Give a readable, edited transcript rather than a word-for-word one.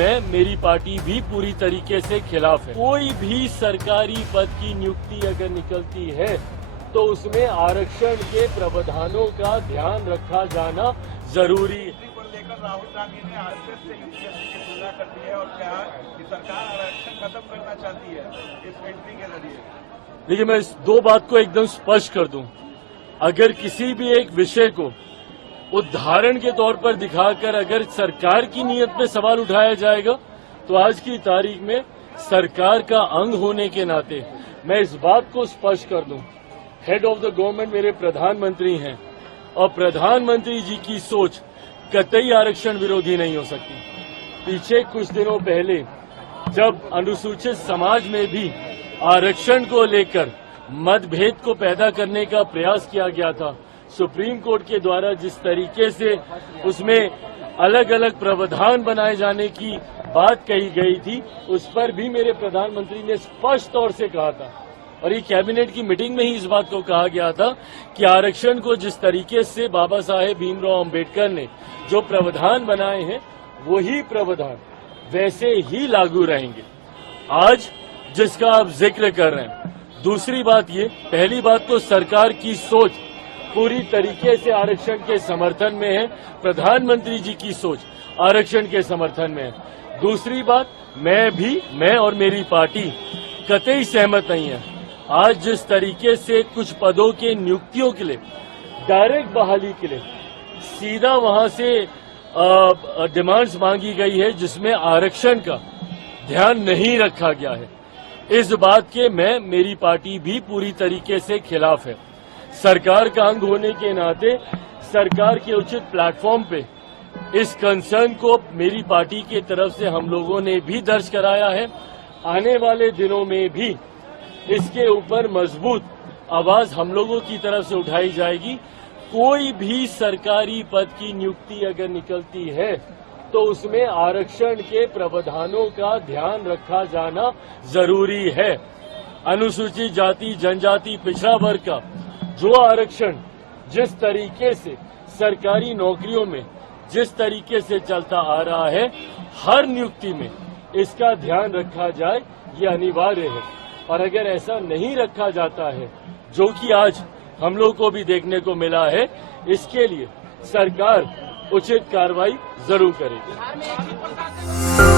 मैं, मेरी पार्टी भी पूरी तरीके से खिलाफ है। कोई भी सरकारी पद की नियुक्ति अगर निकलती है तो उसमें आरक्षण के प्रावधानों का ध्यान रखा जाना जरूरी है। लेकर राहुल गांधी ने आरएसएस से यूपीएससी की तुलना कर दी है और कहा कि सरकार आरक्षण खत्म करना चाहती है इस एंट्री के जरिए। देखिए, मैं इस दो बात को एकदम स्पष्ट कर दूं। अगर किसी भी एक विषय को उदाहरण के तौर पर दिखाकर अगर सरकार की नीयत में सवाल उठाया जाएगा तो आज की तारीख में सरकार का अंग होने के नाते मैं इस बात को स्पष्ट कर दूं, हेड ऑफ द गवर्नमेंट मेरे प्रधानमंत्री हैं और प्रधानमंत्री जी की सोच कतई आरक्षण विरोधी नहीं हो सकती। पीछे कुछ दिनों पहले जब अनुसूचित समाज में भी आरक्षण को लेकर मतभेद को पैदा करने का प्रयास किया गया था, सुप्रीम कोर्ट के द्वारा जिस तरीके से उसमें अलग अलग प्रावधान बनाए जाने की बात कही गई थी, उस पर भी मेरे प्रधानमंत्री ने स्पष्ट तौर से कहा था और ये कैबिनेट की मीटिंग में ही इस बात को कहा गया था कि आरक्षण को जिस तरीके से बाबा साहेब भीमराव अंबेडकर ने जो प्रावधान बनाए हैं वही प्रावधान वैसे ही लागू रहेंगे। आज जिसका आप जिक्र कर रहे हैं, दूसरी बात ये, पहली बात तो सरकार की सोच पूरी तरीके से आरक्षण के समर्थन में है, प्रधानमंत्री जी की सोच आरक्षण के समर्थन में है। दूसरी बात, मैं और मेरी पार्टी कतई सहमत नहीं है। आज जिस तरीके से कुछ पदों के नियुक्तियों के लिए डायरेक्ट बहाली के लिए सीधा वहां से डिमांड्स मांगी गई है जिसमें आरक्षण का ध्यान नहीं रखा गया है, इस बात के मैं, मेरी पार्टी भी पूरी तरीके से खिलाफ है। सरकार का अंग होने के नाते सरकार के उचित प्लेटफॉर्म पे इस कंसर्न को मेरी पार्टी की तरफ से हम लोगों ने भी दर्ज कराया है। आने वाले दिनों में भी इसके ऊपर मजबूत आवाज हम लोगों की तरफ से उठाई जाएगी। कोई भी सरकारी पद की नियुक्ति अगर निकलती है तो उसमें आरक्षण के प्रावधानों का ध्यान रखा जाना जरूरी है। अनुसूचित जाति, जनजाति, पिछड़ा वर्ग का जो आरक्षण जिस तरीके से सरकारी नौकरियों में जिस तरीके से चलता आ रहा है, हर नियुक्ति में इसका ध्यान रखा जाए, ये अनिवार्य है। और अगर ऐसा नहीं रखा जाता है, जो कि आज हम लोग को भी देखने को मिला है, इसके लिए सरकार उचित कार्रवाई जरूर करेगी।